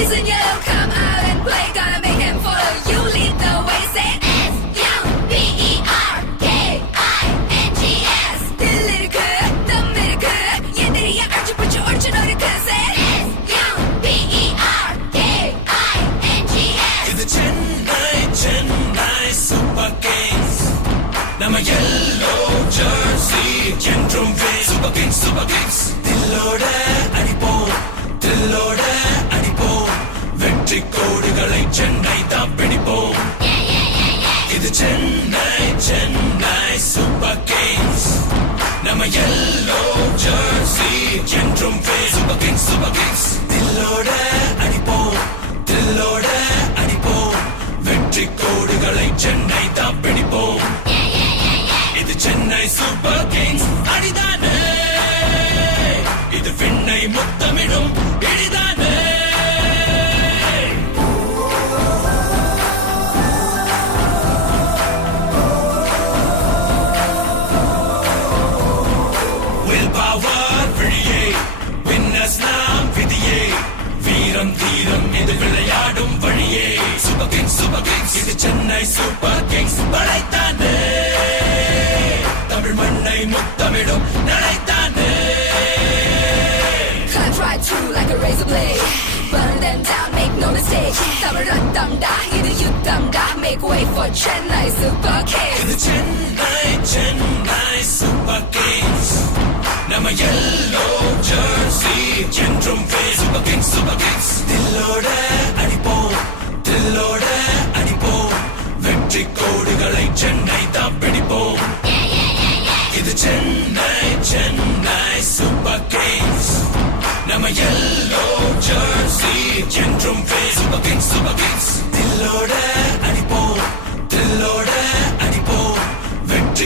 boys in yellow come out and play. Gonna make them follow you, lead the way. Say S-U-B-E-R-K-I-N-G-S. 들리르크, 덤리르크, 얘들이야 얼추부추 얼추 노르크. Say S-U-B-E-R-K-I-N-G-S. இது Chennai super Kings. நம்ம yellow jersey என்றும் super Kings super Kings. தில்லோட அடிப்போம் தில்லோட அடிப்போம், வெற்றி கோடுகளை சென்னை தான் பிடிப்போம். இது சென்னை சூப்பர் கிங்ஸ். நம்ம yellow jersey என்றும் சூப்பர் கிங்ஸ் சூப்பர் கிங்ஸ். தில்லோட அடிப்போம் தில்லோட அடிப்போம், வெற்றி கோடுகளை சென்னை தான் பிடிப்போம். இது சென்னை சூப்பர் கிங்ஸ் அடிதானே, இது விண்ணை முத்தமிடும் இடிதானே. Will power விழியே, winners நாம் விதியே, வீரம் தீரம் இது விளையாடும் வழியே. சூப்பர் கிங்ஸ் சூப்பர் கிங்ஸ், இது சென்னை சூப்பர் கிங்ஸ். படைத்தானே தமிழ் மண்ணை முத்தமிடும் நடைத்தானே. Climb right through like a razor blade. Burn them down, make no mistake. தமிழத்தம்டா, இது யுத்தம்டா. Make way for Chennai Super Kings. இது சென்னை சூப்பர் கிங்ஸ். நம்ம yellow jersey என்றும் சூப்பர் கிங்ஸ் சூப்பர் கிங்ஸ். தில்லோட அடிப்போம் தில்லோட அடிப்போம், வெற்றி கோடுகளை சென்னை தான் பிடிப்போம். இது சென்னை சூப்பர் கிங்ஸ். நம்ம yellow jersey என்றும் சூப்பர் கிங்ஸ் சூப்பர் கிங்ஸ். தில்லோட அடிப்போம்